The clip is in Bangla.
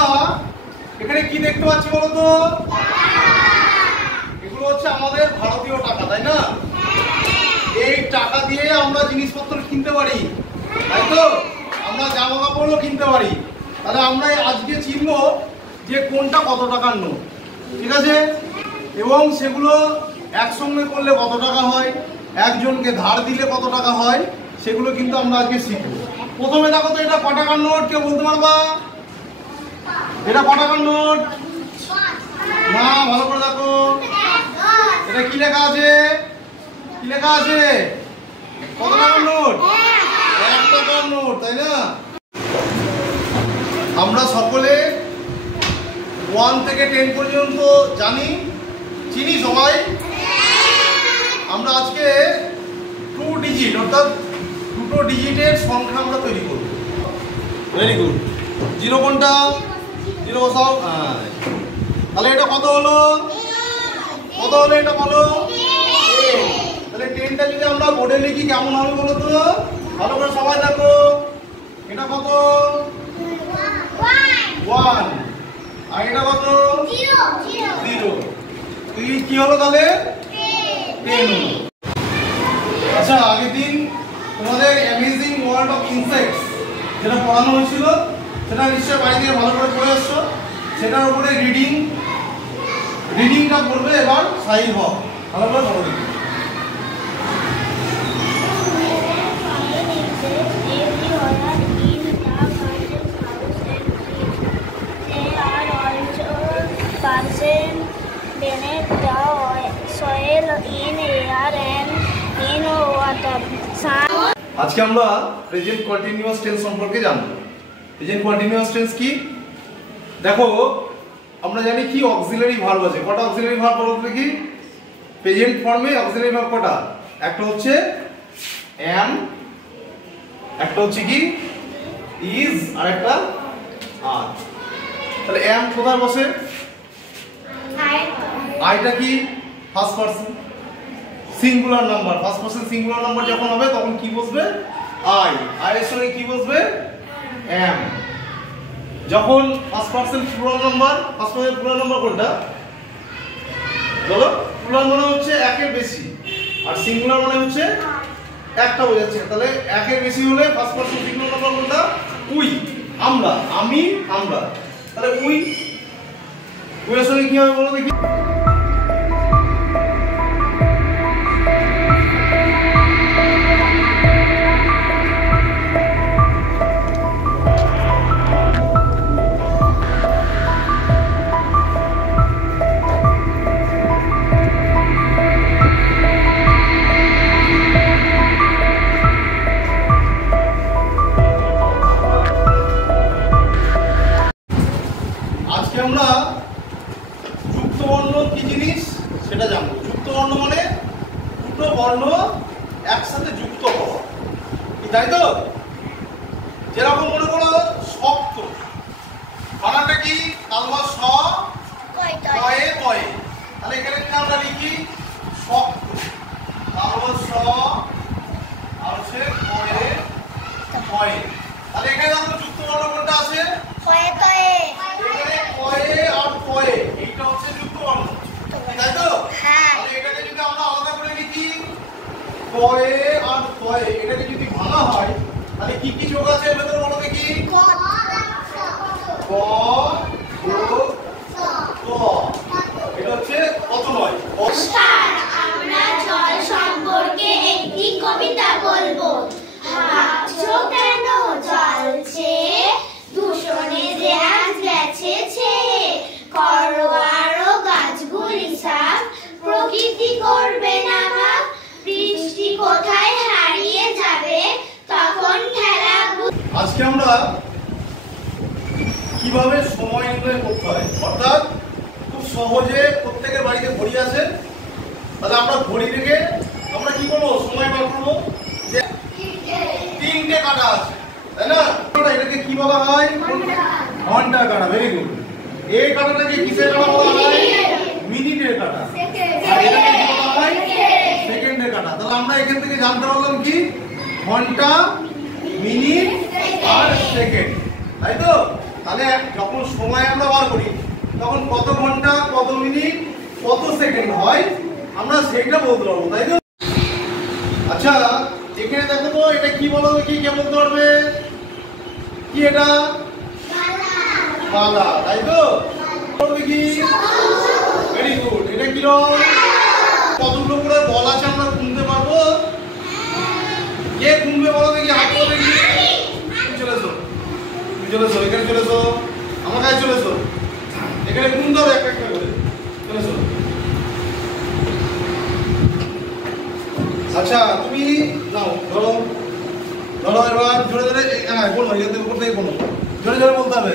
আমরা এখানে কি দেখতে পাচ্ছি বলতো? এগুলো হচ্ছে আমাদের ভারতীয় টাকা, তাই না? এই টাকা দিয়ে আমরা জিনিসপত্র কিনতে পারি, তাই তো? আমরা জামা কাপড়ও কিনতে পারি। তাহলে আমরা আজকে চিনবো যে কোনটা কত টাকার নোট, ঠিক আছে? এবং সেগুলো একসঙ্গে করলে কত টাকা হয়, একজনকে ধার দিলে কত টাকা হয়, সেগুলো কিন্তু আমরা আজকে শিখবো। প্রথমে দেখো তো এটা কত টাকার নোট, কেউ বলতে পারবা? এটা কত টাকার নোট? না, ভালো করে দেখো। এটা কি লেখা আছে? কি লেখা আছে? কত টাকার নোট? 1 টাকার নোট, তাই না? আমরা সকলে 1 থেকে 10 পর্যন্ত জানি, চিনি সবাই। আমরা আজকে 2 ডিজিট অর্থাৎ 2টো ডিজিটের সংখ্যা আমরা তৈরি করব। Very good. 0 কোনটা? 0 বসাও। তাহলে এটা কত হলো? কত হলো এটা বলো? 10। তাহলে 10টা যদি আমরা বোর্ডে লিখি কেমন হবে বলো তো? ভালো করে সবাই দেখো। এটা কত? 1। আর এটা কত? 0। কি হলো তাহলে? 10। আচ্ছা, আগের দিন তোমাদের অ্যামেজিং ওয়ার্ল্ড অফ ইনসেক্টস যেটা পড়ানো হয়েছিল সেটা নিশ্চয়ই বাড়ি থেকে ভালো করে পড়ে আসছো। সেটার উপরে রিডিংটা করবে। এবার সাইড হও, ভালো করে পড়ো দেখি। beneath the soil, in air and in water. আজকে আমরা প্রেজেন্ট কন্টিনিউয়াস টেন্স সম্পর্কে জানব। প্রেজেন্ট কন্টিনিউয়াস টেন্স কি? দেখো, আমরা জানি কি অক্সিলারি ভার্ব আছে। কটা অক্সিলারি ভার্ব বলো দেখি? প্রেজেন্ট ফর্মে অক্সিলারি ভার্ব কটা? একটা হচ্ছে am, একটা হচ্ছে কি is, আর একটা are। তাহলে am কোথায় বসে? আইটা কি? First person singular number. First person singular number যখন হবে তখন কি বসবে? আই। আই এর সঙ্গে কি বসবে? am। যখন first person plural number, first person plural number কোনটা বলো? প্লুরাল মানে হচ্ছে একের বেশি, আর সিঙ্গুলার মানে হচ্ছে একটা বোঝাচ্ছে। তাহলে একের বেশি হলে ফার্স্ট পারসন সিঙ্গুলার নাম্বার কোনটা? উই, আমরা, আমি, আমরা। তাহলে উই এর সঙ্গে কি হবে বলো দেখি? আজকে আমরা যুক্ত বর্ণ কি জিনিস সেটা জানবো। যুক্ত বর্ণ মানে দুটো বর্ণ একসাথে যুক্ত হওয়া, তাই তো? যেরকম মনে করো শক্ত, বানানটা কি? তালমা স কয়ে কয়ে। তাহলে এখানে কি আমরা লিখি? শক্ত। তালমা স আর হচ্ছে কয়ে কয়ে। তাহলে এখানে আমরা যুক্ত বর্ণ কোনটা আছে? কয়ে কয়ে। কয়ে আর কয়ে, এইটা হচ্ছে যুক্ত বর্ণ, তাই তো? হ্যাঁ। তাহলে এটাকে যদি আমরা আলাদা করে লিখি কয়ে আর কয়ে, এটাকে যদি ভাঙা হয় তাহলে কি কি যোগ আছে এর ভেতরে বলো দেখি? ক যোগ ক। এটা হচ্ছে কত নয়? আমরা জল সম্পর্কে একটি কবিতা বলবো। ভাবছো কেন জলছে, দূষণে যে আজ গেছে, করো আরো গাছগুলি সাফ, প্রকৃতি করবে না মাপ, বৃষ্টি কোথায় হারিয়ে যাবে, তখন খেলা। আজকে আমরা কিভাবে সময় নির্ণয় করতে হয়, অর্থাৎ খুব সহজে প্রত্যেকের বাড়িতে ঘড়ি আছে। তাহলে আমরা ঘড়ি থেকে আমরা কি করবো? সময় বার করবো। যে 3টে কাঁটা আছে, তাই না? এটাকে কি বলা হয়? ঘন্টার কাঁটা। Very good. এই কাঁটাটাকে কিসের কাঁটা বলা হয়? মিনিটের কাঁটা। আর এটাকে কি বলা হয়? সেকেন্ডের কাঁটা। তাহলে আমরা এখান থেকে জানতে পারলাম কি ঘন্টা, মিনিট আর সেকেন্ড, তাই তো? তাহলে যখন সময় আমরা বার করি তখন কত ঘন্টা, কত মিনিট, কত সেকেন্ড হয় আমরা সেটা বলতে পারবো, তাই তো? আচ্ছা এখানে দেখো তো, এটা কি বলো দেখি, কে বলতে পারবে? কি এটা? বালা, তাই তো? বলবে কি? Very good. এটা কি রকম? কতগুলো করে বল আছে আমরা গুনতে পারবো? কে গুনবে বলো দেখি, হাত তুলে দেখি। চলে এসো, চলে এসো, এখানে চলে এসো, আমার কাছে চলে এসো। এখানে গুনতে হবে একটা একটা করে। চলে এসো। আচ্ছা তুমি নাও, ধরো ধরো, এবার জোরে জোরে, হ্যাঁ বলো, এখান থেকে উপর থেকে বলো, জোরে জোরে বলতে হবে।